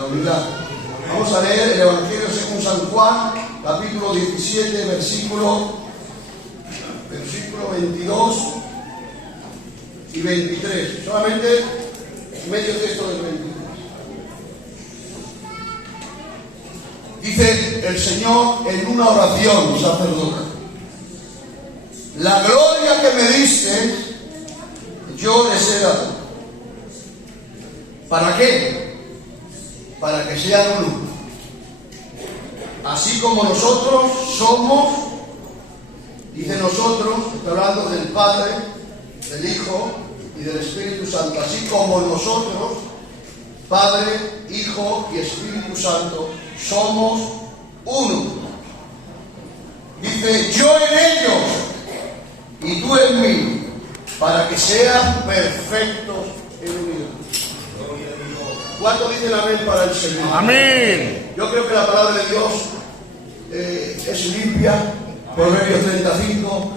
la unidad. Vamos a leer el Evangelio según San Juan, capítulo 17, versículo 22 y 23. Solamente medio texto del 23. Dice el Señor en una oración sacerdotal: la gloria que me diste, yo les he dado. ¿Para qué? Para que sean uno. Así como nosotros somos, dice nosotros, está hablando del Padre, del Hijo y del Espíritu Santo. Así como nosotros, Padre, Hijo y Espíritu Santo, somos uno. Dice, yo en ellos y tú en mí, para que sean perfectos en unidad. ¿Cuánto dicen amén para el Señor? Amén. Yo creo que la palabra de Dios es limpia. Proverbios 35,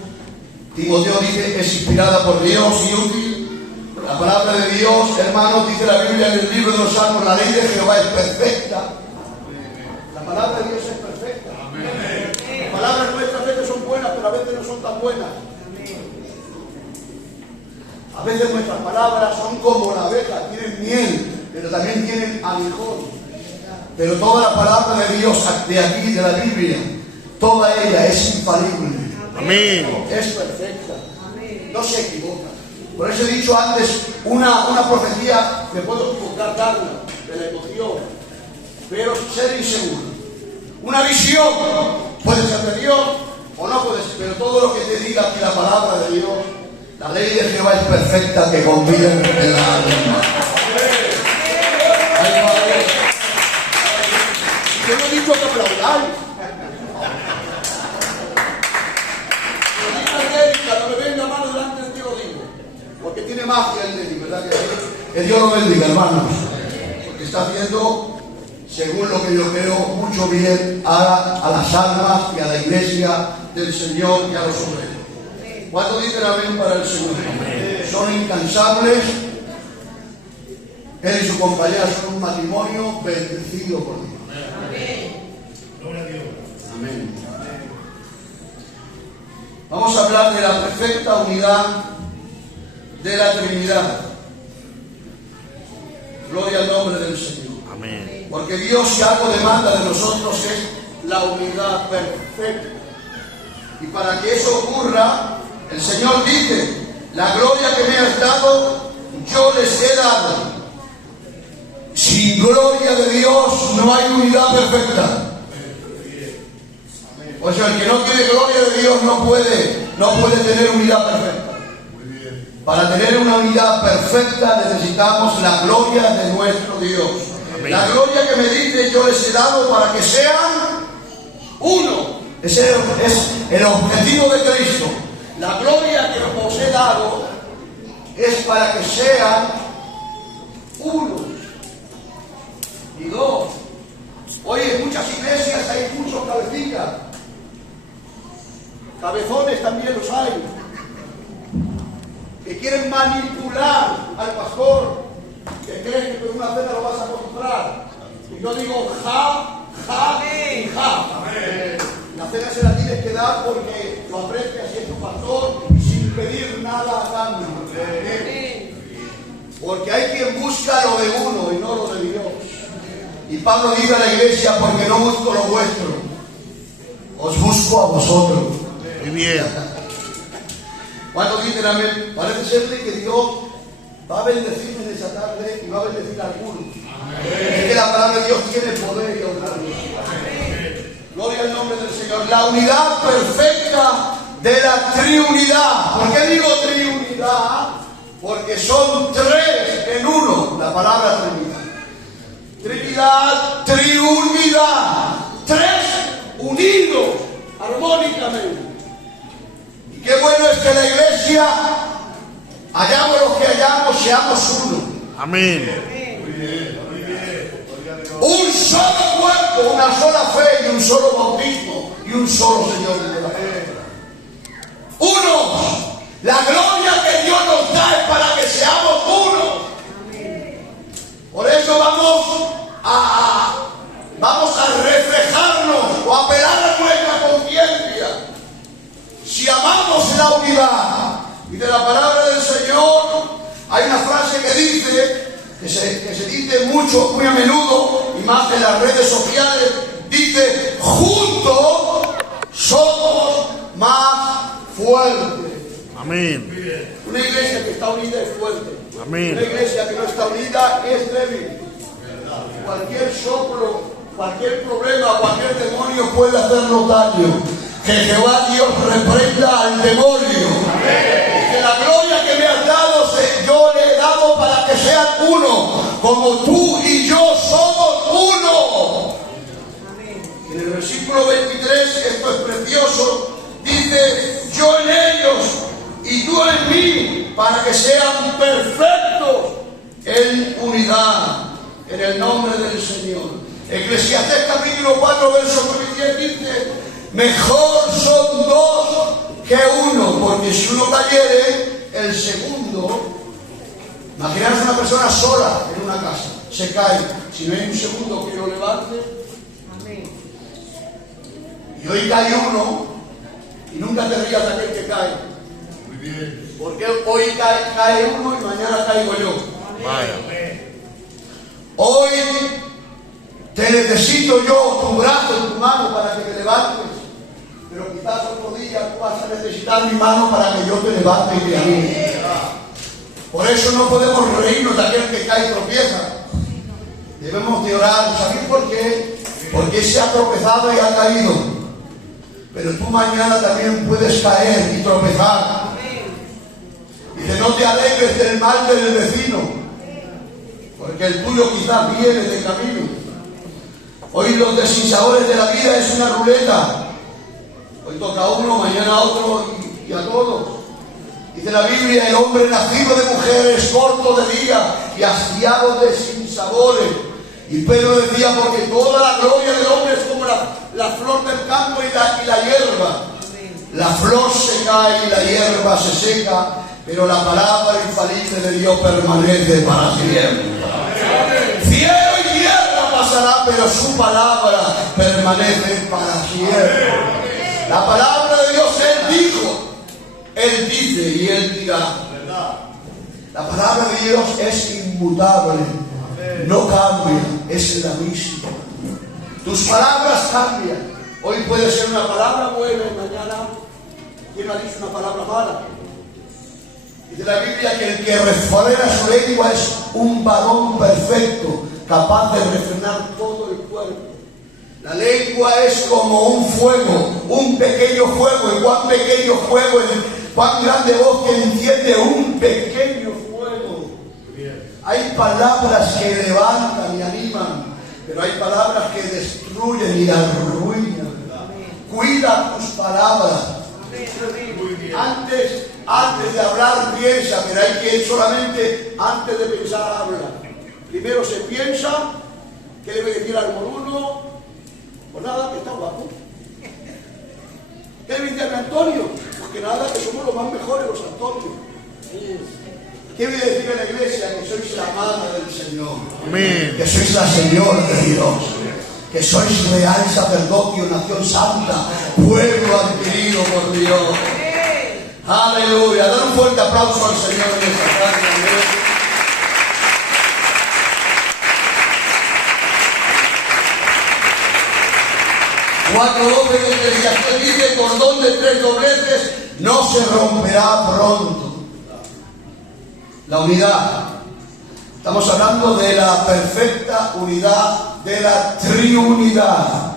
Timoteo dice, es inspirada por Dios y útil. La palabra de Dios, hermanos, dice la Biblia en el libro de los Salmos, la ley de Jehová es perfecta. La palabra de Dios es perfecta. Las palabras nuestras a veces son buenas, pero a veces no son tan buenas. A veces nuestras palabras son como la abeja, tienen miel, pero también tienen aguijón. Pero toda la palabra de Dios de aquí, de la Biblia, toda ella es infalible. Amén. Es perfecta. No se equivoca. Por eso he dicho antes, una profecía, me puedo equivocar darla, de la emoción, pero ser inseguro. Una visión, puede ser de Dios o no puede ser, pero todo lo que te diga aquí la palabra de Dios, la ley de Jehová es perfecta, que conviene en la alma. Ay, Padre. Yo no he dicho que aplaudáis. No me venga mano delante de Dios, digo, porque tiene magia el Dedi, ¿verdad? Que Dios lo bendiga, hermanos, porque está haciendo, según lo que yo creo, mucho bien a las almas y a la iglesia del Señor y a los obreros. ¿Cuánto dicen amén para el Señor? Son incansables. Él y su compañera son un matrimonio bendecido por Dios. Gloria a Dios. Amén. Vamos a hablar de la perfecta unidad de la Trinidad. Gloria al nombre del Señor. Amén. Porque Dios, si algo demanda de nosotros, es la unidad perfecta. Y para que eso ocurra, el Señor dice, la gloria que me has dado, yo les he dado. Sin gloria de Dios no hay unidad perfecta. O sea, el que no tiene gloria de Dios no puede tener unidad perfecta. Para tener una unidad perfecta necesitamos la gloria de nuestro Dios. Amén. La gloria que me dice yo les he dado para que sean uno. Ese es el objetivo de Cristo. La gloria que os he dado es para que sean uno y dos. Hoy en muchas iglesias hay muchos cabecillas. Cabezones también los hay, que quieren manipular al pastor, que creen que con una cena lo vas a comprar. Y yo digo ja y ja. La cena se la tienes que dar porque lo aprecias y es tu pastor y sin pedir nada a cambio. Porque hay quien busca lo de uno y no lo de Dios. Y Pablo dice a la iglesia, porque no busco lo vuestro, os busco a vosotros. Muy bien. ¿Cuántos dicen amén? Parece ser que Dios va a bendecirme en esa tarde y va a bendecir a algunos. Es que la palabra de Dios tiene poder y autoridad. Gloria al nombre del Señor. La unidad perfecta de la triunidad. ¿Por qué digo triunidad? Porque son tres en uno. La palabra Trinidad. Trinidad, triunidad. Tres unidos armónicamente. Qué bueno es que la iglesia, hallamos los que hallamos, seamos uno. Amén. Muy bien. Un solo cuerpo, una sola fe y un solo bautismo y un solo Señor de la fe. Uno. La gloria que Dios nos da es para que seamos uno. Por eso vamos a cautividad. Y de la palabra del Señor hay una frase que dice, que se dice mucho, muy a menudo, y más en las redes sociales, dice: juntos somos más fuertes. Amén. Una iglesia que está unida es fuerte. Amén. Una iglesia que no está unida es débil. Cualquier soplo, cualquier problema, cualquier demonio puede hacernos daño. Que Jehová Dios reprenda al demonio. Y que la gloria que me has dado, yo le he dado para que sean uno, como tú y yo somos uno. En el versículo 23, esto es precioso, dice: yo en ellos y tú en mí, para que sean perfectos en unidad, en el nombre del Señor. Eclesiastés capítulo 4, verso 9 y 10 dice: mejor son dos que uno, porque si uno cayere, el segundo. Imaginaos una persona sola en una casa, se cae, si no hay un segundo que lo levante. Y hoy cae uno, y nunca te rías de aquel que cae. Muy bien. Porque hoy cae uno y mañana caigo yo. Vaya. Hoy te necesito yo, tu brazo y tu mano para que te levantes. Pero quizás otro día tú vas a necesitar mi mano para que yo te levante y te anime. Por eso no podemos reírnos de aquel que cae y tropieza. Debemos de orar. ¿Sabéis por qué? Porque se ha tropezado y ha caído. Pero tú mañana también puedes caer y tropezar. Dice: no te alegres del mal del vecino, porque el tuyo quizás viene de camino. Hoy los desinsabores de la vida es una ruleta. Hoy toca a uno, mañana a otro y a todos. Dice la Biblia: el hombre nacido de mujer es corto de día y hastiado de sinsabores. Y Pedro decía: porque toda la gloria del hombre es como la flor del campo y la hierba. La flor se cae y la hierba se seca, pero la palabra infalible de Dios permanece para siempre. Cielo y tierra pasará, pero su palabra permanece para siempre. La palabra de Dios, Él dijo, Él dice y Él dirá. La palabra de Dios es inmutable, no cambia, es la misma. Tus palabras cambian. Hoy puede ser una palabra buena y mañana, ¿quién ha dicho una palabra mala? Dice la Biblia que el que refrena su lengua es un varón perfecto, capaz de refrenar todo el cuerpo. La lengua es como un fuego, un pequeño fuego. ¿Y cuán pequeño fuego es? Cuán grande voz que enciende un pequeño fuego. Hay palabras que levantan y animan, pero hay palabras que destruyen y arruinan. Cuida tus palabras. Antes de hablar piensa, pero hay que solamente antes de pensar habla. Primero se piensa, ¿qué debe decir al uno? Pues nada, que está guapo. ¿Qué debe decir Antonio? Pues que nada, que somos los más mejores los Antonios. ¿Qué voy a decir en la iglesia? Que sois la amada del Señor. Amén. Que sois la señora de Dios. Que sois real sacerdocio, nación santa, pueblo adquirido por Dios. Aleluya. Dar un fuerte aplauso al Señor en esta tarde. 4:12 del Eclesiastés dice: cordón de 3 dobleces no se romperá pronto. La unidad. Estamos hablando de la perfecta unidad, de la triunidad.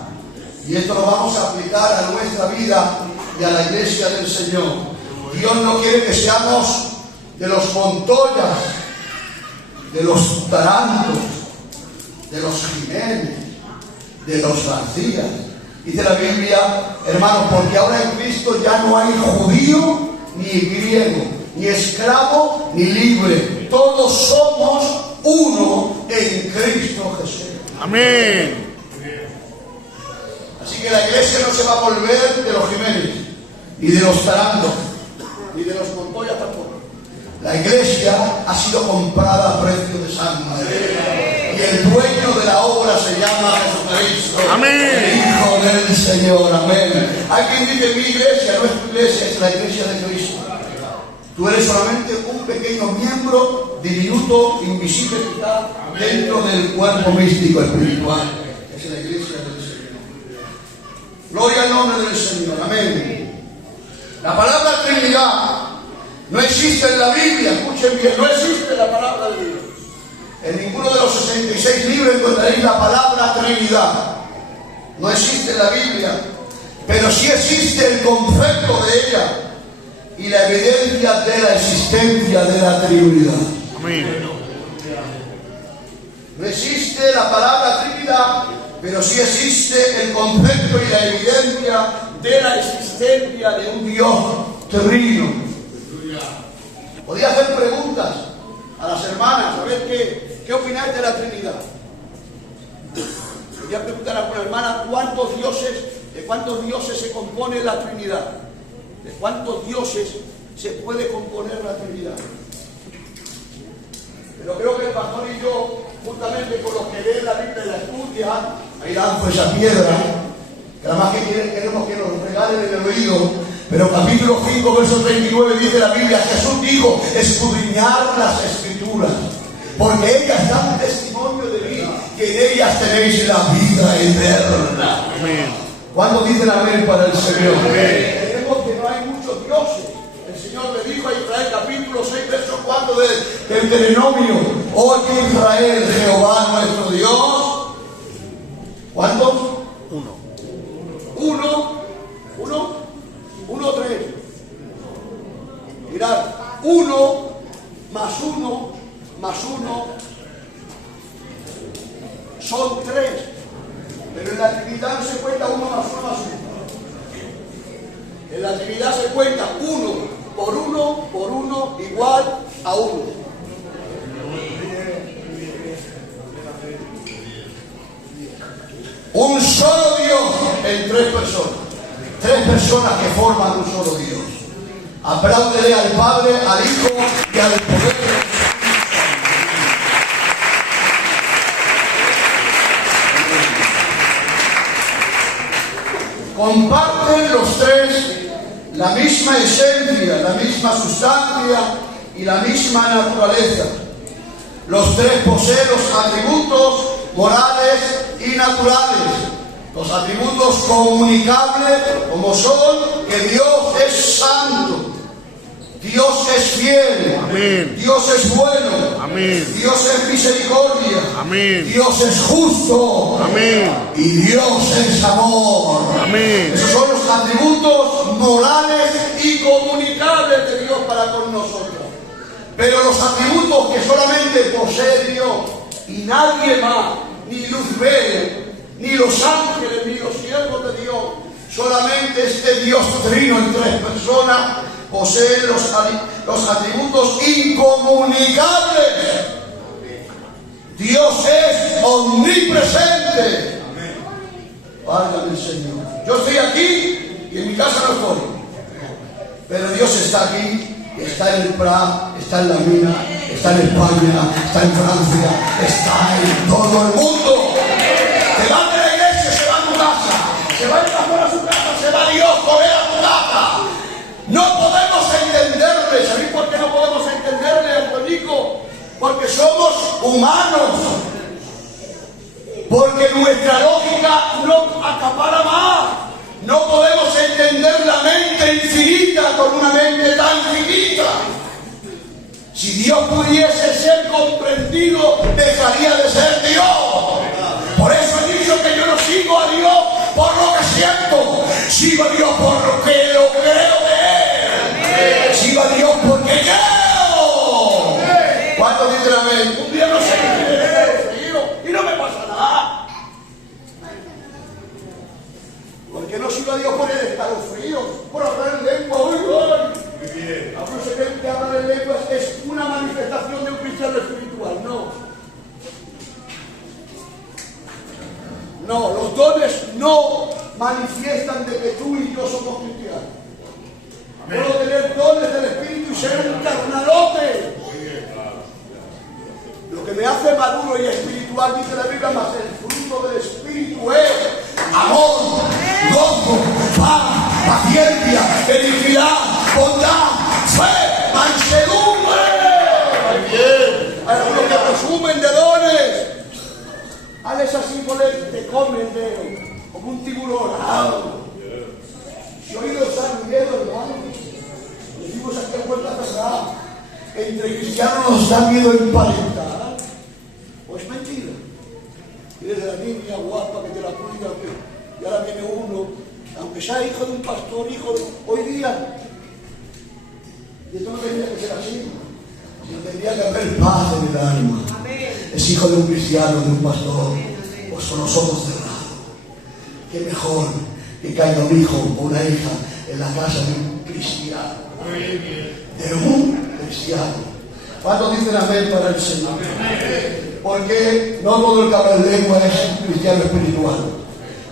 Y esto lo vamos a aplicar a nuestra vida y a la iglesia del Señor. Dios no quiere que seamos de los Montoyas, de los Tarantos, de los Jiménez, de los García. Dice la Biblia, hermanos, porque ahora en Cristo ya no hay judío ni griego, ni esclavo ni libre. Todos somos uno en Cristo Jesús. Amén. Así que la iglesia no se va a volver de los Jiménez, ni de los Tarantos, ni de los Montoya tampoco. La iglesia ha sido comprada a precio de sangre. Y el dueño de la obra se llama Jesucristo. Amén. El Hijo del Señor, amén. Hay quien dice: mi iglesia no es tu iglesia, es la iglesia de Cristo. Tú eres solamente un pequeño miembro diminuto, invisible, que está dentro del cuerpo místico espiritual. Es la iglesia del Señor. Gloria al nombre del Señor, amén. La palabra Trinidad no existe en la Biblia, escuchen bien, no existe la palabra de Dios. En ninguno de los 66 libros encontraréis la palabra Trinidad. No existe en la Biblia, pero sí existe el concepto de ella y la evidencia de la existencia de la Trinidad. Amén. No existe la palabra Trinidad, pero sí existe el concepto y la evidencia de la existencia de un Dios trino. Podía hacer preguntas a las hermanas, a ver qué opináis de la Trinidad. Podía preguntar a una hermana de cuántos dioses se compone la Trinidad. ¿De cuántos dioses se puede componer la Trinidad? Pero creo que el pastor y yo, juntamente con los que leen la Biblia y la estudian, ahí lanzo esa piedra, que además queremos que nos regalen en el oído. Pero capítulo 5, verso 39 dice la Biblia: Jesús dijo: escudriñar las Escrituras, porque ellas dan testimonio de mí, que en ellas tenéis la vida eterna. Amén. ¿Cuántos dicen amén para el Señor? Amén. Tenemos que no hay muchos dioses. El Señor le dijo a Israel, capítulo 6, verso 4 del Deuteronomio: oye Israel, Jehová nuestro Dios. ¿Cuántos? Uno, tres. Mirad, 1 más 1 más 1 son 3. Pero en la Trinidad no se cuenta 1 más 1 más 1. En la Trinidad se cuenta 1 por 1 por 1 igual a 1. Un solo Dios en 3 personas. 3 personas que forman un solo Dios. Apláudele al Padre, al Hijo y al Poder. Comparten los 3 la misma esencia, la misma sustancia y la misma naturaleza. Los 3 poseen los atributos morales y naturales. Los atributos comunicables, como son que Dios es santo, Dios es fiel, Amén. Dios es bueno, Amén. Dios es misericordia, Amén. Dios es justo, Amén. y Dios es amor. Amén. Esos son los atributos morales y comunicables de Dios para con nosotros. Pero los atributos que solamente posee Dios y nadie más, ni Luzbel, ni los ángeles, ni los siervos de Dios, solamente este Dios trino en 3 personas posee los atributos incomunicables. Dios es omnipresente. Válgame el Señor. Yo estoy aquí y en mi casa no estoy, pero Dios está aquí. Está en el Prat, está en la mina, está en España, está en Francia, está en todo el mundo. Se va de la iglesia, se va a tu casa, se va el pastor a su casa, se va Dios con él a tu casa. No podemos entenderle. ¿Sabéis por qué no podemos entenderle, Antonico? Porque somos humanos. Porque nuestra lógica no acapara más. No podemos entender la mente infinita con una mente tan finita. Si Dios pudiese ser comprendido, dejaría de ser Dios. Por eso he dicho que yo no sigo a Dios por lo que siento, sigo a Dios por lo que lo creo de Él. Sigo a Dios porque creo. ¿Cuántos dicen amén? Un día no sé qué quiere frío y no me pasa nada. Porque no sigo a Dios por el escalofrío, por hablar en lengua. No se cree que hablar en lengua es una manifestación de un cristiano espiritual. No, los dones no manifiestan de que tú y yo somos cristianos. Puedo tener dones del Espíritu y ser un carnalote. Lo que me hace maduro y espiritual, dice la Biblia, más el fruto del Espíritu es amor, paz, paciencia, benignidad, bondad, fe, mansedumbre. Hay algunos que presumen de dones. Alex así te comen como un tiburón. Si oídos han miedo, hermano. Decimos aquí a puerta cerrada. Entre cristianos nos da miedo emparentar. ¿O es mentira? Y desde la niña guapa que te la cuida, y ahora viene uno, aunque sea hijo de un pastor, hoy día. Y esto no tendría que ser así. Sino tendría que haber paz en el alma. Es hijo de un cristiano, de un pastor. Pues con los ojos cerrados. Qué mejor que caiga un hijo o una hija en la casa de un cristiano. De un cristiano. ¿Cuántos dicen amén para el Señor? Porque no todo el que habla en lengua es un cristiano espiritual.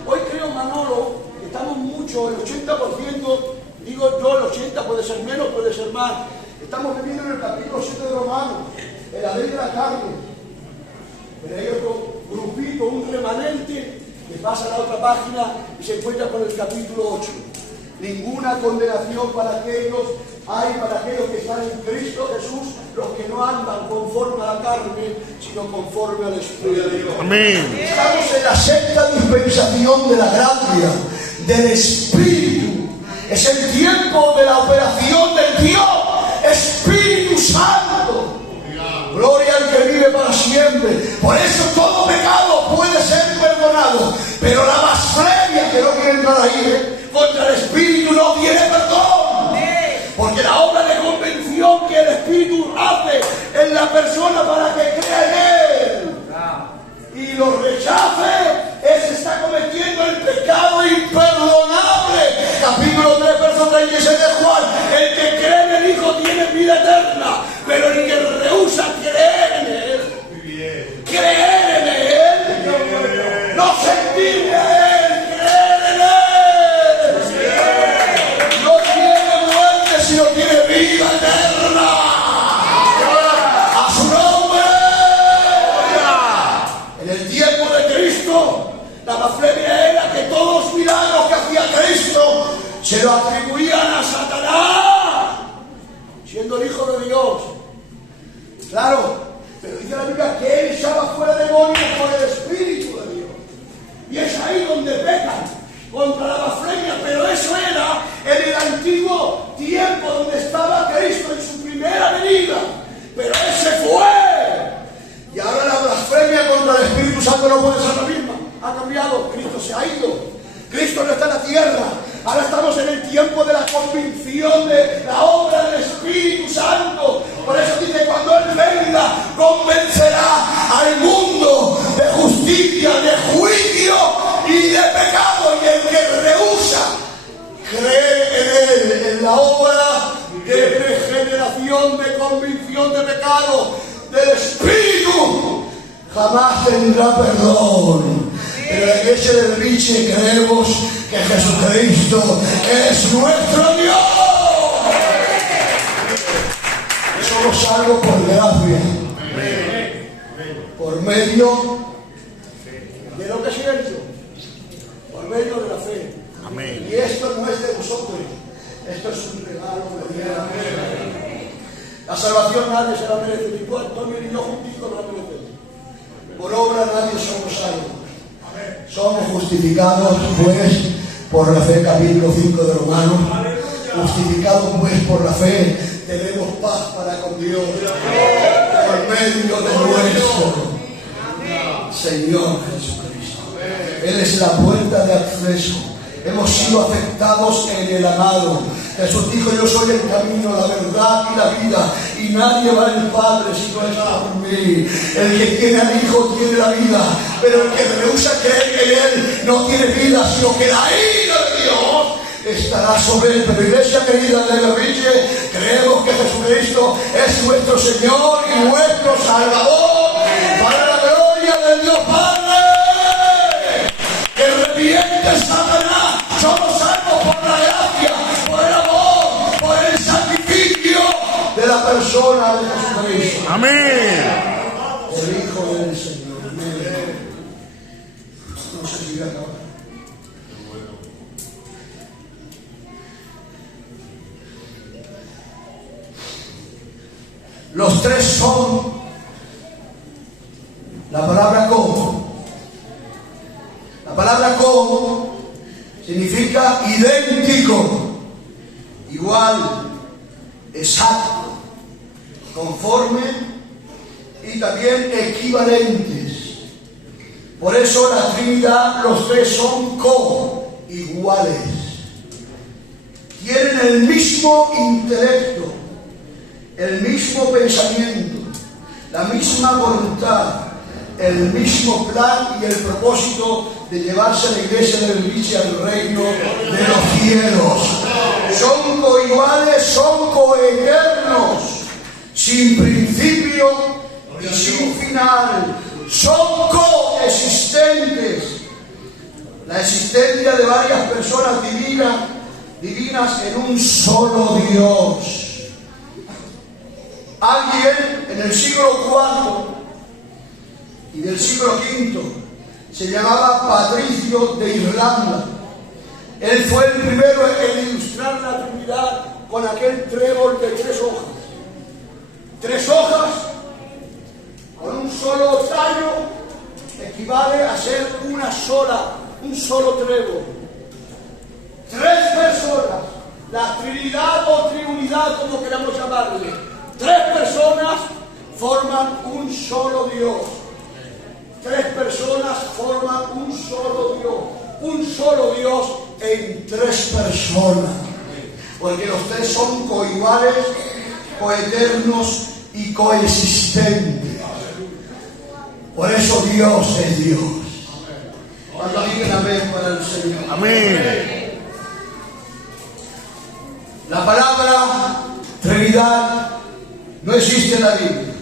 Hoy creo, Manolo, que estamos mucho, el 80%, digo yo, el 80% puede ser menos, puede ser más. Estamos viviendo en el capítulo 7 de Romanos, en la ley de la carne. Pero hay otro grupito, un remanente, que pasa a la otra página y se encuentra con el capítulo 8. Ninguna condenación para aquellos que están en Cristo Jesús, los que no andan conforme a la carne, sino conforme al Espíritu. Amén. Estamos en la sexta dispensación de la gracia, del Espíritu. Es el tiempo de la operación del Dios Espíritu Santo. Gloria al que vive para siempre. Por eso todo pecado puede ser perdonado, pero la blasfemia, que no quiere entrar ahí, contra el Espíritu no tiene perdón. Porque la obra de convención que el Espíritu hace en la persona para que crea en Él y lo rechace, ese está cometiendo el pecado imperdonable. Capítulo 3, verso 36 de Juan. El que cree en el Hijo tiene vida eterna, pero el que rehúsa creer en Él, no sentirle a Él, creer en Él, no tiene muerte, sino tiene vida eterna. A su nombre. En el tiempo de Cristo, la blasfemia era que todos los milagros que hacía Cristo se lo atribuían a Satanás, siendo el Hijo de Dios. Claro, pero dice la Biblia que Él echaba fuera demonios por el Espíritu de Dios. Y es ahí donde pecan contra la blasfemia, pero eso era en el antiguo tiempo donde estaba Cristo en su primera venida. Pero Él se fue. Y ahora la blasfemia contra el Espíritu Santo no puede ser la misma. Ha cambiado, Cristo se ha ido. Cristo no está en la tierra. Ahora estamos en el tiempo de la convicción de la obra del Espíritu Santo. Por eso dice, cuando Él venga, convencerá al mundo de justicia, de juicio y de pecado. Y el que rehúsa cree en Él, en la obra de regeneración, de convicción de pecado del Espíritu, jamás tendrá perdón. Pero en la iglesia del Riche creemos que Jesucristo es nuestro Dios. Somos salvos por gracia, por medio de lo que es cierto, por medio de la fe. Amén. Y esto no es de vosotros, esto es un regalo de Dios. La salvación nadie se la merece, ni tú, Antonio, ni yo juntitos no la merecemos. Por obra nadie somos salvos. Somos justificados pues por la fe, capítulo 5 de Romanos. Justificados pues por la fe, tenemos paz para con Dios por medio de nuestro Señor Jesucristo. Él es la puerta de acceso. Hemos sido aceptados en el amado. Jesús dijo: yo soy el camino, la verdad y la vida, y nadie va al Padre si no es por mí. El que tiene al Hijo tiene la vida, pero el que rehúsa creer en Él no tiene vida, sino que la ira de Dios estará sobre él. Pero iglesia querida de Berriche, creemos que Jesucristo es nuestro Señor y nuestro Salvador, para la gloria del Dios Padre. Que reviente Satanás. Somos salvos por la gracia, por el amor, por el sacrificio de la persona de Jesucristo. Amén. El Hijo del Señor. Amén. No sé si voy a acabar. tres son la palabra como. La palabra como significa idéntico, igual, exacto, conforme y también equivalentes. Por eso la Trinidad, los tres son iguales. Tienen el mismo intelecto, el mismo pensamiento, la misma voluntad, el mismo plan y el propósito de llevarse a la iglesia de la iglesia al reino de los cielos. Son coiguales, son coeternos, sin principio y sin final. Son coexistentes. La existencia de varias personas divinas en un solo Dios. Alguien en el siglo IV y del siglo V se llamaba Patricio de Irlanda. Él fue el primero en ilustrar la Trinidad con aquel trébol de 3 hojas. 3 hojas con un solo tallo equivale a ser un solo trébol. 3 personas, la Trinidad o Triunidad, como queramos llamarle. 3 personas forman un solo Dios. 3 personas forman un solo Dios. Un solo Dios en 3 personas. Porque los 3 son coiguales, coeternos y coexistentes. Por eso Dios es Dios. Cuando digan amén para el Señor. Amén. La palabra Trinidad no existe en la Biblia,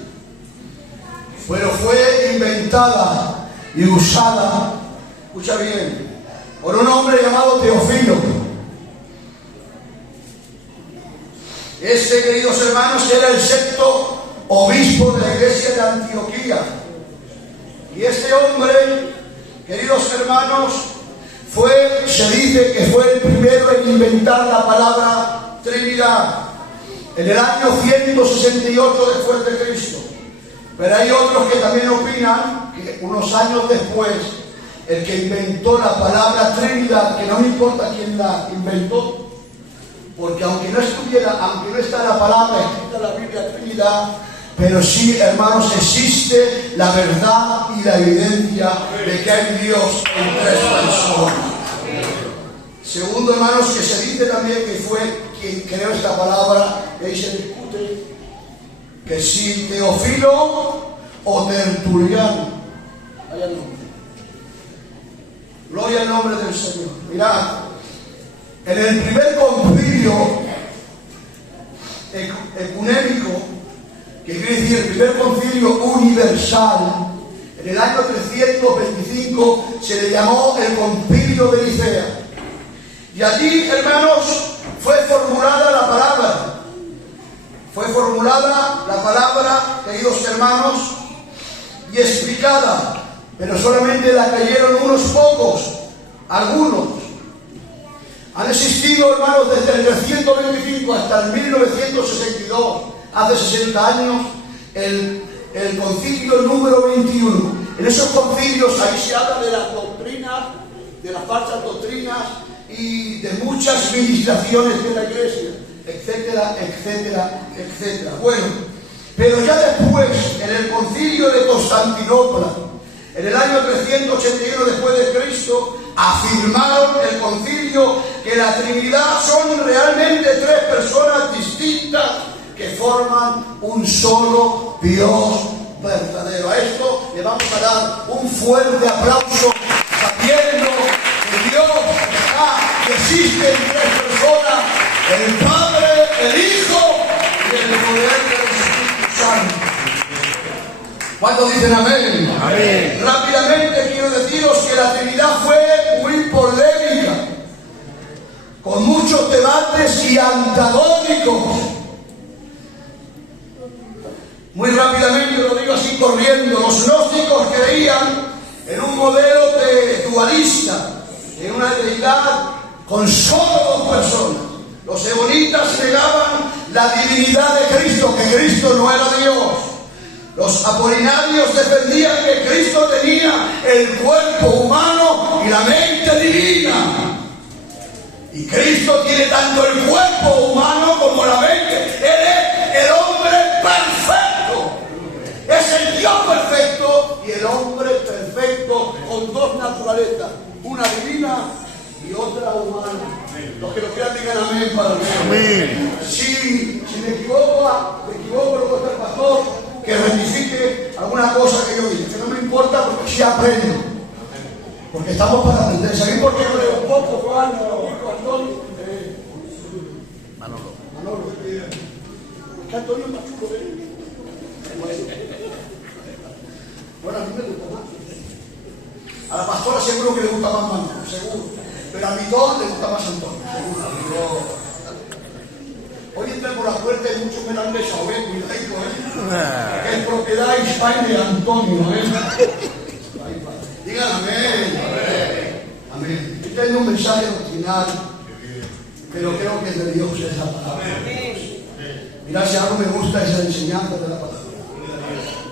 pero fue inventada y usada, escucha bien, por un hombre llamado Teófilo. Este, queridos hermanos, era el 6º obispo de la iglesia de Antioquía. Y este hombre, queridos hermanos, se dice que fue el primero en inventar la palabra Trinidad, en el año 168 después de Cristo. Pero hay otros que también opinan que unos años después, el que inventó la palabra Trinidad, que no me importa quién la inventó, porque aunque no está la palabra escrita en la Biblia Trinidad, pero sí, hermanos, existe la verdad y la evidencia de que hay Dios en 3 personas. Segundo, hermanos, que se dice también que fue quien creó esta palabra, y ahí se discute que si Teófilo o Tertuliano. Vaya nombre. Gloria al nombre del Señor. Mirad, en el primer concilio ecuménico, que quiere decir el primer concilio universal, en el año 325 se le llamó el concilio de Nicea. Y allí, hermanos, fue formulada la palabra, queridos hermanos, y explicada, pero solamente la cayeron unos pocos, algunos. Han existido, hermanos, desde el 325 hasta el 1962, hace 60 años, el concilio número 21. En esos concilios ahí se habla de las doctrinas, de las falsas doctrinas y de muchas ministraciones de la iglesia, etcétera, etcétera, etcétera. Bueno, pero ya después, en el concilio de Constantinopla, en el año 381 después de Cristo, afirmaron el concilio que la Trinidad son realmente 3 personas distintas que forman un solo Dios verdadero. A esto le vamos a dar un fuerte aplauso, sabiendo que Dios que existen 3 personas, el Padre, el Hijo y el poder del Espíritu Santo. ¿Cuántos dicen amén? Amén. Rápidamente quiero deciros que la Trinidad fue muy polémica, con muchos debates y antagónicos. Muy rápidamente lo digo así corriendo. Los gnósticos creían en un modelo dualista, en una deidad con solo 2 personas. Los eonitas negaban la divinidad de Cristo, que Cristo no era Dios. Los apolinarios defendían que Cristo tenía el cuerpo humano y la mente divina. Y Cristo tiene tanto el cuerpo humano como la mente. Él es el hombre perfecto. Es el Dios perfecto y el hombre perfecto, con dos naturalezas, una divina y otra humana. Los que lo quieran digan amén para mí. Amén. Si me equivoco, luego está el pastor, que rectifique alguna cosa que yo diga, que no me importa porque sí aprendo. Porque estamos para aprender. ¿Sabéis por qué no leo un poco, Juan, Antonio? Manolo. Es que Antonio es más chulo, ¿eh? Bueno, a mí me gusta más. A la pastora seguro que le gusta más Manolo, seguro. Pero a mi don le gusta más Antonio, seguro. Hoy entré por la puerta y muchos me la han dejado, cuidadito, que es propiedad hispana de Antonio, Digan amén. Amén. Yo tengo un mensaje doctrinal, pero creo que es de Dios esa palabra. Mirad, si algo me gusta es la enseñanza de la palabra.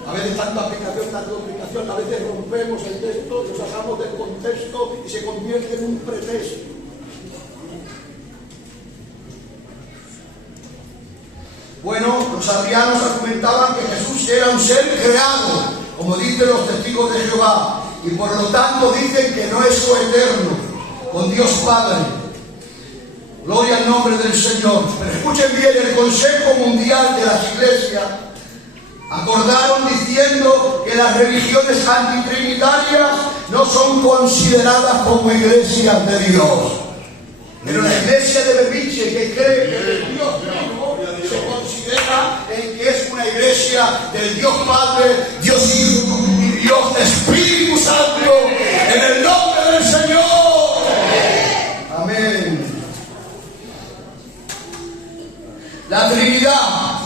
A veces tanta aplicación, tanta duplicación, a veces rompemos el texto, nos sacamos del contexto y se convierte en un pretexto. Bueno, los arrianos argumentaban que Jesús era un ser creado, como dicen los testigos de Jehová, y por lo tanto dicen que no es coeterno con Dios Padre. Gloria al nombre del Señor. Pero escuchen bien, el Consejo Mundial de las Iglesias acordaron diciendo que las religiones antitrinitarias no son consideradas como iglesias de Dios. Pero la iglesia de Berbiche, que cree que el Dios Trino se considera en que es una iglesia del Dios Padre, Dios Hijo y Dios Espíritu Santo, en el nombre del Señor. Amén. La Trinidad,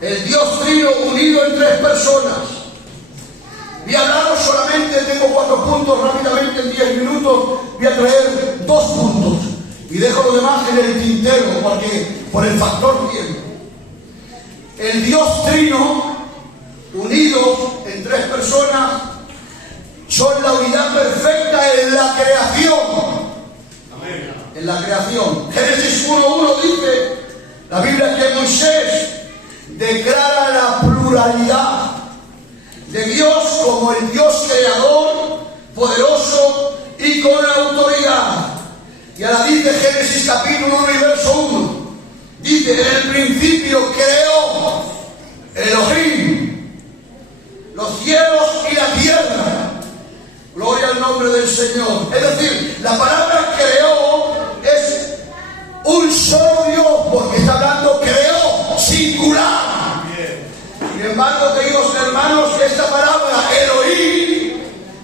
el Dios Trino unido en tres personas. Voy a hablaros solamente, tengo 4 puntos, rápidamente en 10 minutos voy a traer 2 puntos y dejo lo demás en el tintero porque por el factor tiempo. El Dios Trino unido en tres personas son la unidad perfecta en la creación. Amén. En la creación. Génesis 1:1 dice la Biblia que Moisés declara la pluralidad de Dios como el Dios creador, poderoso y con autoridad. Y ahora dice Génesis capítulo 1 y verso 1. Dice, en el principio creó Elohim los cielos y la tierra. Gloria al nombre del Señor. Es decir, la palabra creó es un solo Dios, porque está hablando creó, singular. Sin embargo, queridos hermanos, esta palabra Elohim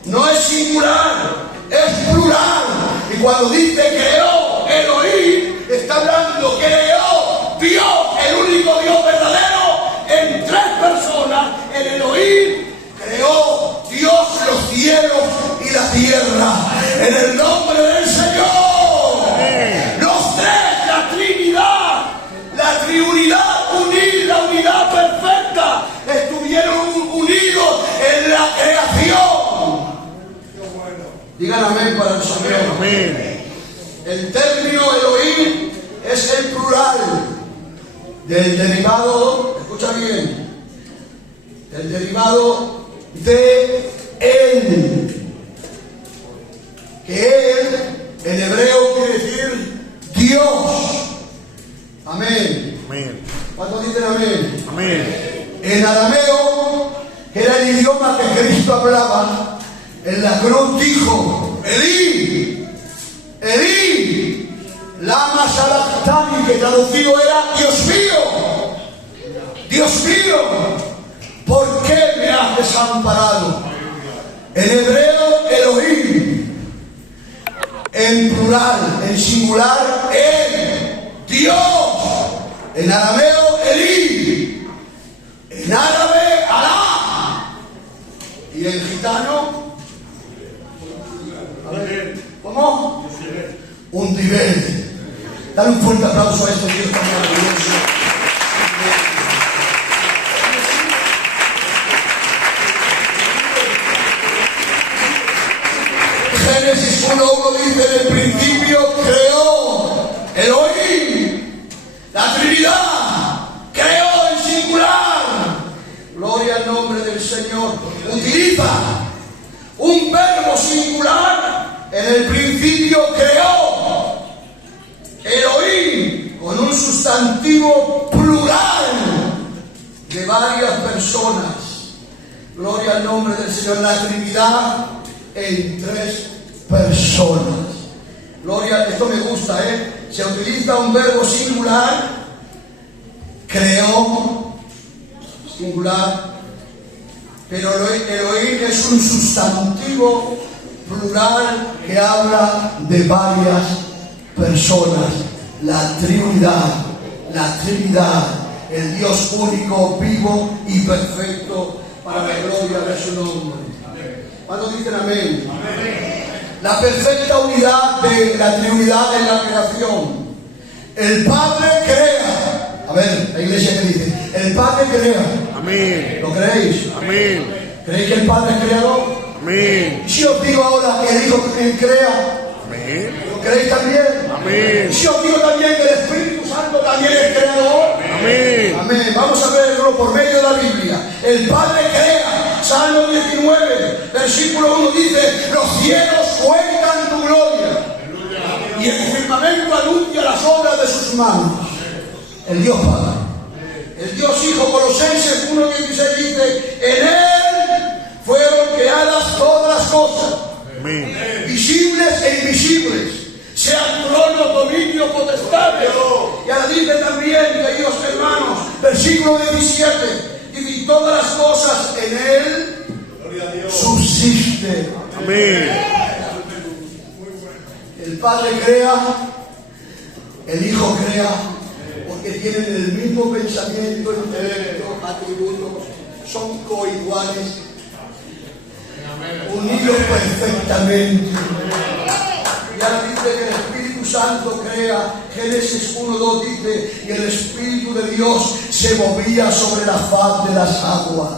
no es singular, es plural. Y cuando dice creó Elohim, está hablando creó Dios, el único Dios verdadero, en tres personas. En Elohim creó Dios los cielos y la tierra. En el nombre del Señor. Los tres, la Trinidad, la triunidad unida, la unidad perfecta, estuvieron unidos en la creación. Digan amén para el Señor. Amén. El término Elohim es el plural del derivado, escucha bien, el derivado de él, que él en hebreo quiere decir Dios. Amén. Amén. ¿Cuántos dicen amén? Amén. En arameo, que era el idioma que Cristo hablaba, en la cruz dijo, Elí, Elí, lama sabactani, que traducido era Dios mío, ¿por qué me has desamparado? En hebreo, Elohim, en plural, en singular, él, Dios. En arameo, Elí. En árabe, Alá. Y en gitano, a ver, ¿cómo? Un nivel. Dale un fuerte aplauso a este Dios tan maravilloso. Génesis 1:1 dice: en el principio creó Elohim, la Trinidad, creó en singular. Gloria al nombre del Señor. Utiliza un verbo singular. En el principio creó Elohim, con un sustantivo plural de varias personas. Gloria al nombre del Señor. La Trinidad en 3 personas. Gloria, esto me gusta, se utiliza un verbo singular, creó, singular, pero Elohim es un sustantivo plural que habla de varias personas. La Trinidad, el Dios único, vivo y perfecto, para la gloria de su nombre. ¿Cuántos dicen amén? Amén? La perfecta unidad de la Trinidad en la creación. El Padre crea. A ver, la iglesia que dice: el Padre crea. Amén. ¿Lo creéis? Amén. ¿Creéis que el Padre es creador? Amén. ¿Y si os digo ahora que el Hijo también crea? Amén. ¿Lo creéis también? Amén. ¿Y si os digo también que el Espíritu Santo también es creador? Amén. Amén. Vamos a verlo por medio de la Biblia. El Padre crea. Salmo 19, versículo 1 dice: los cielos cuentan tu gloria y el firmamento anuncia las obras de sus manos. El Dios Padre. El Dios Hijo. Colosenses 1:16 dice: en Él fueron creadas todas las cosas, Amén. visibles e invisibles, sean tronos, dominios, potestades. Y ahora dice también, queridos hermanos, versículo 17, y todas las cosas en Él subsisten. Amén. El Padre crea, el Hijo crea, porque tienen el mismo pensamiento, intelecto, atributos, son coiguales, unidos perfectamente. Y ahora dice que el Espíritu Santo crea. Génesis 1:2 dice: y el Espíritu de Dios se movía sobre la faz de las aguas.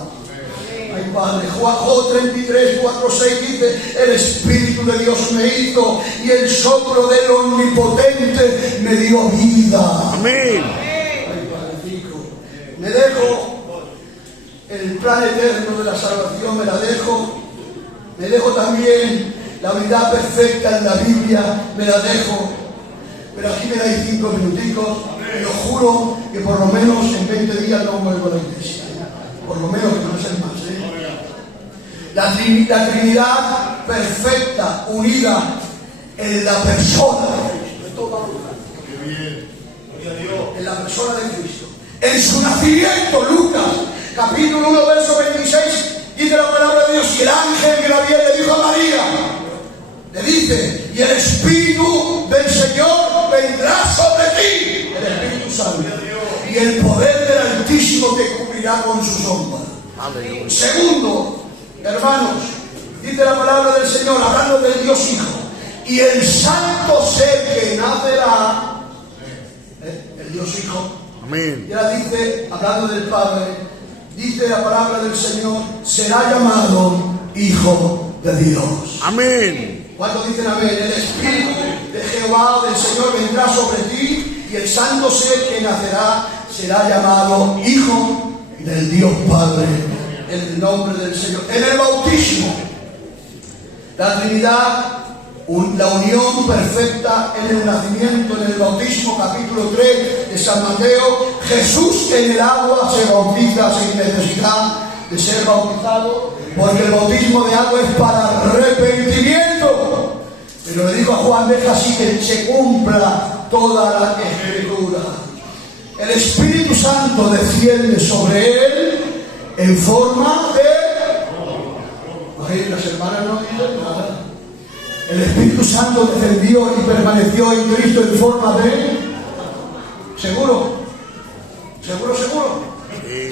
Ay, Padre. Job 33:4-6 dice: el Espíritu de Dios me hizo y el soplo del Omnipotente me dio vida. Amén. Ay, Padre, hijo. Me dejo el plan eterno de la salvación, me dejo también la unidad perfecta en la Biblia, me la dejo. Pero aquí me dais 5 minuticos y os juro que por lo menos en 20 días no vuelvo a la iglesia. Por lo menos que no sea más. La Trinidad perfecta, unida en la persona de Cristo. En la persona de Cristo. En su nacimiento, Lucas, capítulo 1, verso 26, dice la palabra de Dios: y el ángel que la había le dijo a María, le dice: y el Espíritu del Señor vendrá sobre ti, el Espíritu Santo, y el poder del Altísimo te cubrirá con su sombra. Aleluya. Segundo, hermanos, dice la palabra del Señor, hablando del Dios Hijo: y el santo ser que nacerá, el Dios Hijo. Amén. Y ahora dice, hablando del Padre, dice la palabra del Señor: será llamado Hijo de Dios. Amén. ¿Cuántos dicen amén? El Espíritu de Jehová, del Señor, vendrá sobre ti, y el santo ser que nacerá será llamado Hijo del Dios Padre, en el nombre del Señor. En el bautismo, la Trinidad, la unión perfecta en el nacimiento. En el bautismo, capítulo 3 de San Mateo, Jesús en el agua se bautiza sin necesidad de ser bautizado, porque el bautismo de agua es para arrepentimiento. Pero le dijo a Juan: deja así que se cumpla toda la Escritura. El Espíritu Santo desciende sobre él en forma de... Ay, las hermanas no dicen nada. El Espíritu Santo descendió y permaneció en Cristo en forma de... ¿Seguro? ¿Seguro, seguro?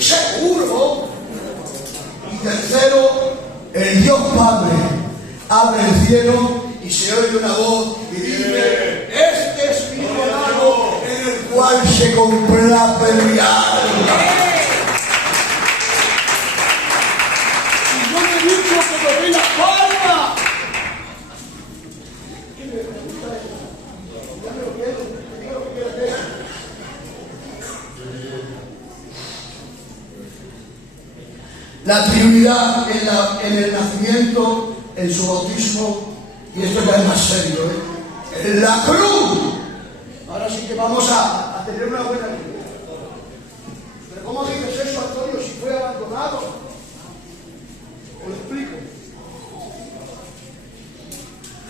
¡Seguro! Y tercero, el Dios Padre abre el cielo y se oye una voz y dice: este es mi Hijo amado cual se complace enviar. Y yo te he dicho que me doy la palma. La Trinidad en el nacimiento, en su bautismo, y esto ya es más serio, en la cruz. Ahora sí que vamos a tener una buena vida. Pero ¿cómo dices eso, Antonio, si fue abandonado? Os lo explico.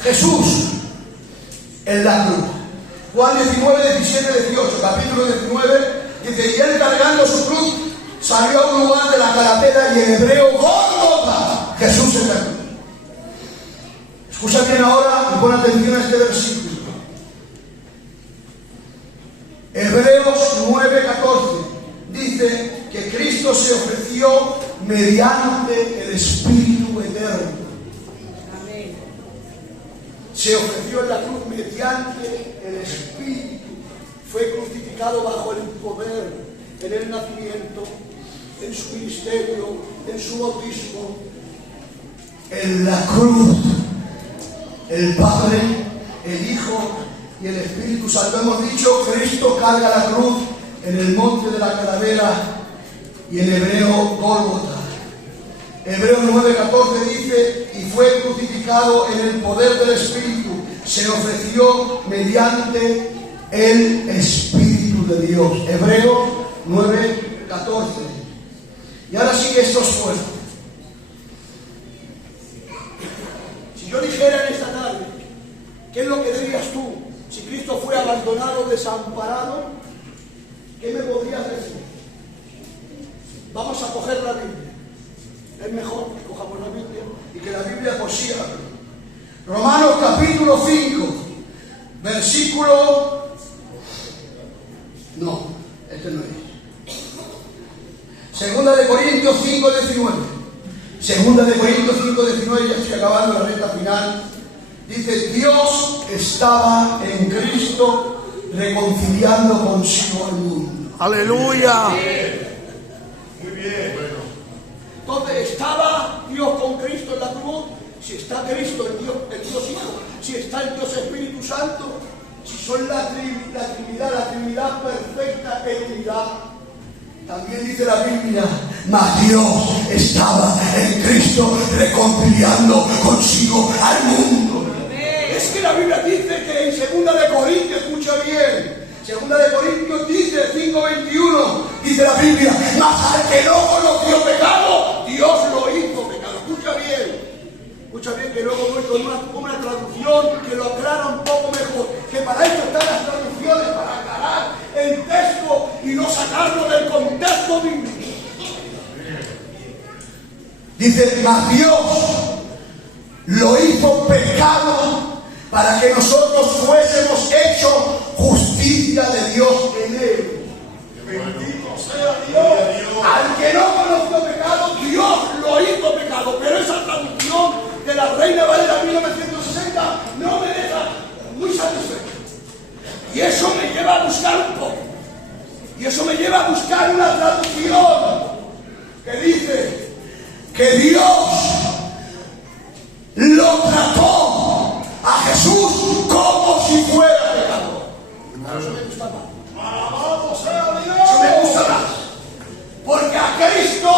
Jesús en la cruz. Juan 19, 17, 18, capítulo 19, dice, y él cargando su cruz salió a un lugar de la carretera y en hebreo, Gólgota, Jesús en la cruz. Escucha bien ahora y pon atención a este versículo. Hebreos 9:14 dice que Cristo se ofreció mediante el Espíritu eterno. Amén. Se ofreció en la cruz mediante el Espíritu. Fue crucificado bajo el poder, en el nacimiento, en su ministerio, en su bautismo. En la cruz, el Padre, el Hijo y el Espíritu Santo. Hemos dicho, Cristo carga la cruz en el monte de la calavera y en hebreo, Gólgota. Hebreos 9:14 dice, y fue crucificado en el poder del Espíritu, se ofreció mediante el Espíritu de Dios. Hebreos 9:14. Y ahora sí que esto es fuerte. Si yo dijera en esta tarde, ¿qué es lo que dirías tú si Cristo fue abandonado, desamparado? ¿Qué me podrías decir? Vamos a coger la Biblia. Es mejor que cojamos la Biblia y que la Biblia por sí hable. Romanos capítulo 5, versículo... No, este no es. Segunda de Corintios 5:19. Segunda de Corintios 5:19, ya estoy acabando la recta final. Dice, Dios estaba en Cristo reconciliando consigo al mundo. Aleluya. Muy bien. Entonces, ¿estaba Dios con Cristo en la cruz? Si está Cristo, el Dios Hijo, si está el Dios Espíritu Santo, si son la Trinidad perfecta en unidad. También dice la Biblia, mas Dios estaba en Cristo reconciliando consigo al mundo. Es que la Biblia dice que en 2 de Corintios, escucha bien, 2 de Corintios dice 5:21, dice la Biblia, mas al que no conoció pecado, Dios lo hizo pecado. Escucha bien que luego voy con una traducción que lo aclara un poco mejor, que para eso están las traducciones, para aclarar el texto y no sacarlo del contexto bíblico. Dice, mas Dios lo hizo pecado para que nosotros fuésemos hechos justicia de Dios en él. Bendito sea Dios. Al que no conoció pecado, Dios lo hizo pecado. Pero esa traducción de la Reina Valera 1960 no me deja muy satisfecho. Y eso me lleva a buscar un poco. Y eso me lleva a buscar una traducción que dice que Dios lo trató a Jesús como si fuera pecador. Eso me gusta más. ¡Alabado sea Dios! Eso me gusta más. Porque a Cristo,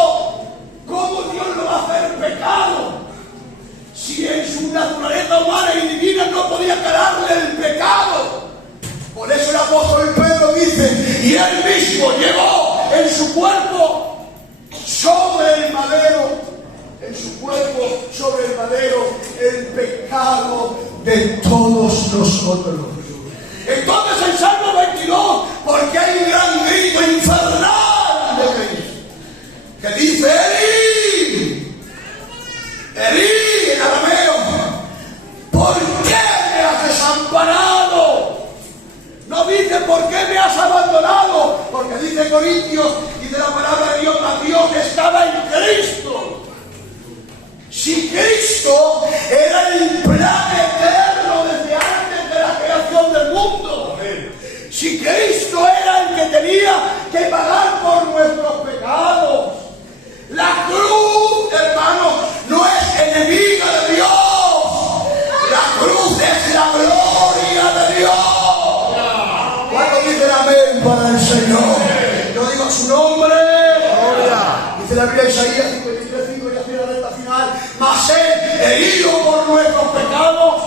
¿cómo Dios lo va a hacer pecado? Si en su naturaleza humana y divina no podía cargarle el pecado. Por eso el apóstol Pedro dice, y él mismo llevó en su cuerpo sobre el madero, el pecado de todos nosotros. Entonces el Salmo 22, porque hay un gran grito infernal de Cristo, que dice, Elí, en arameo, ¿por qué me has desamparado? No dice por qué me has abandonado, porque dice Corintios, dice la palabra de Dios, mas Dios estaba en Cristo. Si Cristo era el plan eterno desde antes de la creación del mundo, si Cristo era de Dios. ¿Cuántos dicen amén para el Señor? Yo digo su nombre. Dice la Biblia de Isaías 53:5, y así la recta final. Mas él, herido por nuestros pecados,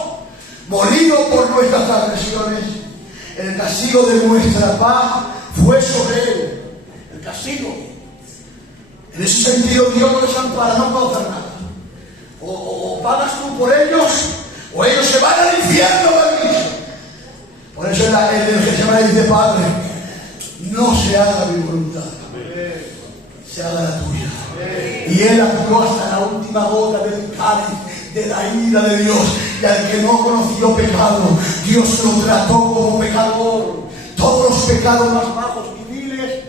molido por nuestras transgresiones, el castigo de nuestra paz fue sobre él. El castigo. En ese sentido, Dios no desampara, no puede hacer nada. O pagas tú por ellos, o ellos se van al infierno. Por eso el Getsemaní dice: Padre, no se haga mi voluntad, se haga la tuya. Y él actuó hasta la última gota del cáliz de la ira de Dios. Y al que no conoció pecado, Dios lo trató como pecador. Todos los pecados más bajos y viles,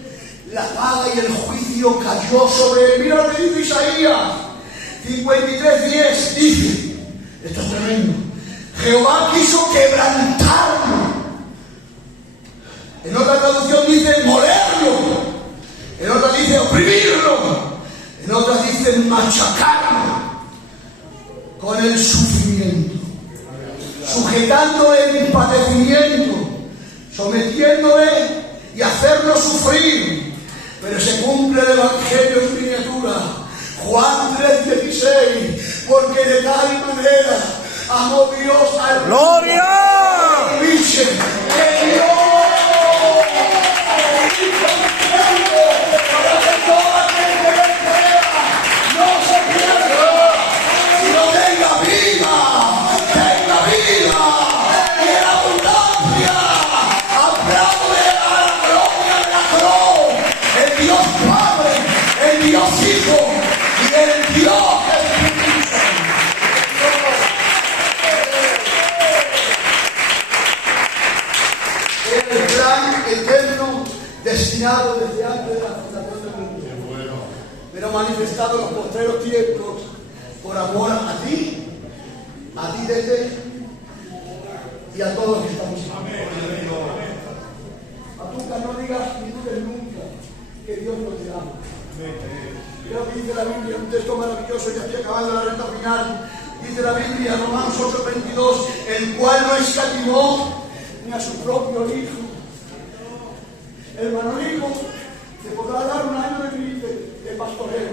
la paga y el juicio cayó sobre él. Mira lo que dice Isaías 53:10. Dice, esto es tremendo: Jehová quiso quebrantarlo. En otra traducción dice molerlo. En otra dice oprimirlo. En otra dice machacarlo con el sufrimiento, sujetándole en padecimiento, sometiéndole y hacerlo sufrir. Pero se cumple el Evangelio en miniatura. Juan 3:16, porque de tal manera amó Dios al mundo. ¡Gloria! Dice que Dios para que todo aquel que le crea no se pierda, sino tenga vida y en abundancia. Aplaude a la gloria de la cruz, el Dios Padre, el Dios Hijo y el Dios Espíritu Santo. El plan eterno destinado desde antes de la fundación del mundo, pero manifestado en los postreros tiempos por amor a ti desde y a todos los que estamos aquí. Nunca no digas ni dudes nunca que Dios no te ama. Mira lo que dice la Biblia, un texto maravilloso, ya estoy acabando la recta final. Dice la Biblia, Romanos 8:22, el cual no escatimó ni a su propio hijo. Hermano, hijo, te podrá dar un año de pastoreo.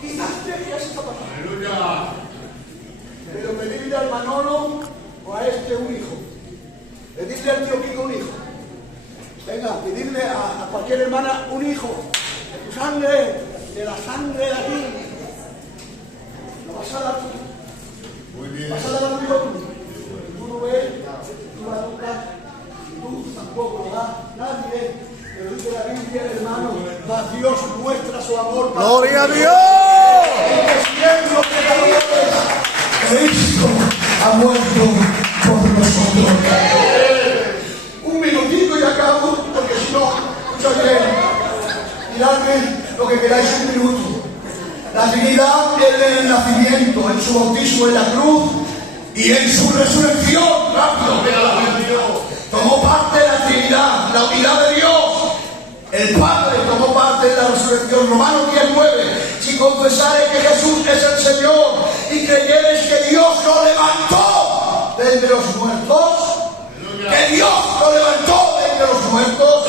Quizás te está pasando. ¡Aleluya! Pero pedirle al Manolo o a este un hijo. Pedirle al tío Kiko un hijo. Venga, pedirle a cualquier hermana un hijo. De tu sangre, de la sangre de aquí. Lo vas a dar tú. Muy bien. Vas a dar a tu hijo tú. Tú no ves, tú vas a tocar. Tú tampoco lo das, nadie. Pero dice la Biblia, hermano, mas Dios muestra su amor para ¡Gloria a Dios! siendo pecadores, Cristo ha muerto por nosotros. Un minutito y acabo, porque si no, escucha bien, miradme lo que queráis un minuto. La Trinidad en el nacimiento, en su bautismo en la cruz y en su resurrección. Rápido, tomó parte de la Trinidad, la unidad de Dios. El Padre tomó parte de la resurrección. Romanos 10:9. Si confesares que Jesús es el Señor y creyeres que Dios lo levantó de entre los muertos, que Dios lo levantó de entre los muertos.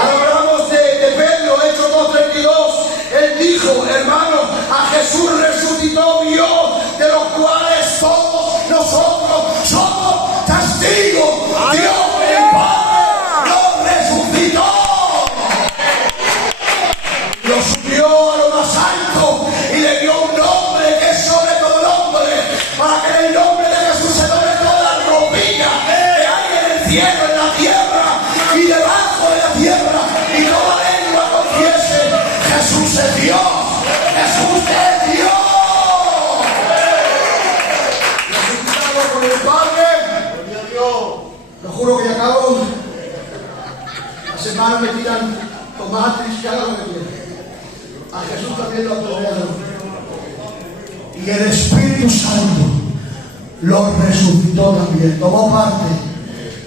Hablamos de Pedro, Hechos 2:32. Él dijo, hermanos, a Jesús resucitó Dios, de los cuales todos nosotros somos testigos. Dios el Padre lo resucitó. Lo subió a lo más alto y le dio un nombre que es sobre todo nombre, para que en el nombre de Jesús se doble toda la rodilla que hay en el cielo, en la tierra y debajo de la tierra, y toda lengua confiese: Jesús es Dios, Jesús es Dios. Resucitado por el Padre, lo juro que ya acabo. La semana me tiran tomates, que hagan lo que quieran. A Jesús también lo apedrearon. Y el Espíritu Santo lo resucitó también. Tomó parte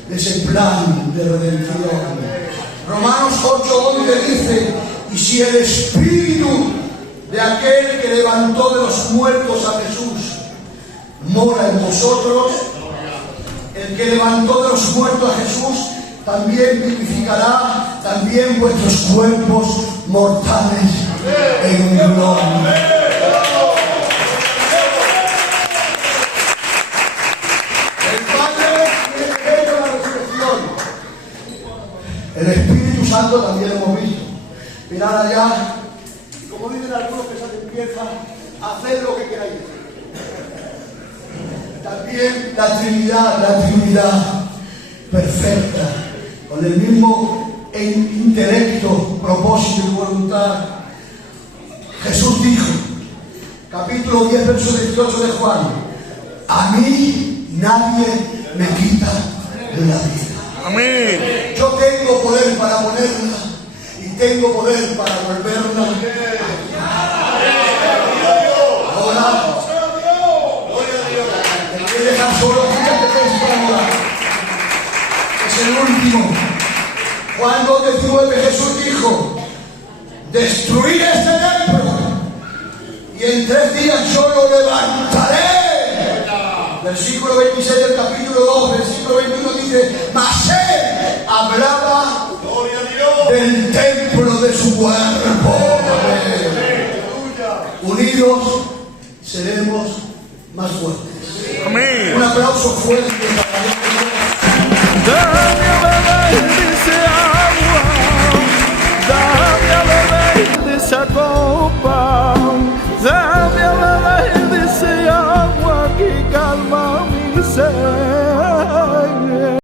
de ese plan de redención. Romanos 8:11 dice: y si el Espíritu de aquel que levantó de los muertos a Jesús mora en vosotros, El que levantó de los muertos a Jesús también vivificará también vuestros cuerpos mortales en gloria. El Padre tiene hecho la resurrección. El Espíritu Santo también lo hemos visto. Mirad allá, y como dicen algunos que se empieza a hacer lo que queráis. También la Trinidad perfecta, con el mismo intelecto, propósito y voluntad. Jesús dijo, capítulo 10, verso 18 de Juan, a mí nadie me quita la vida. Amén. Yo tengo poder para ponerla y tengo poder para volverla. Ahora, te voy a dejar solo, fíjate que es para orar. Es el último. Cuando 19 Jesús dijo, destruir este templo y en 3 días yo lo levantaré. Versículo 26 del capítulo 2, versículo 21 dice, mas él hablaba del templo de su cuerpo. Unidos seremos más fuertes. Amén. Un aplauso fuerte para Dios. Dame a beber de esa agua, dame a beber de esa copa, dame a beber